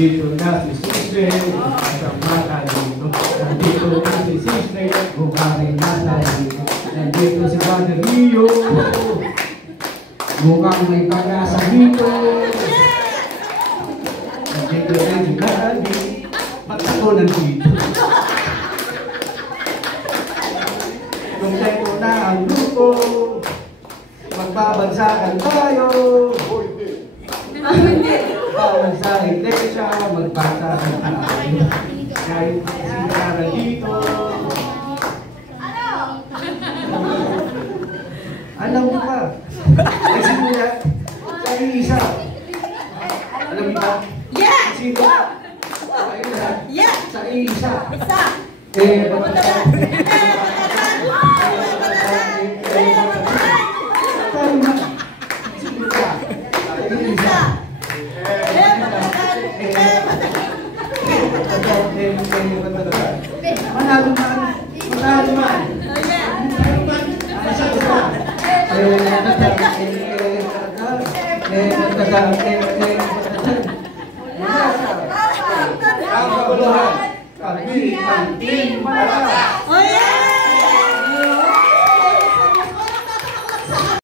Nandito na si Sisre, isang matalino. Nandito na si Sisre, mukhang natalino. Nandito si Padre Rio, mukhang may pag-asa dito. Nandito na si Daddy, ba't ako nandito? Kompleto na ang grupo, magbabansakan tayo. Bawal sa iglesia, magbabansakan tayo. Kahit sinara dito. Alam mo ba? Ay simula sa isa. Alam mo ba? Yeah! Sino? Sa isa. Yeah! Sa isa. Isa! Manalo man! Manalo man! Kami ang team para!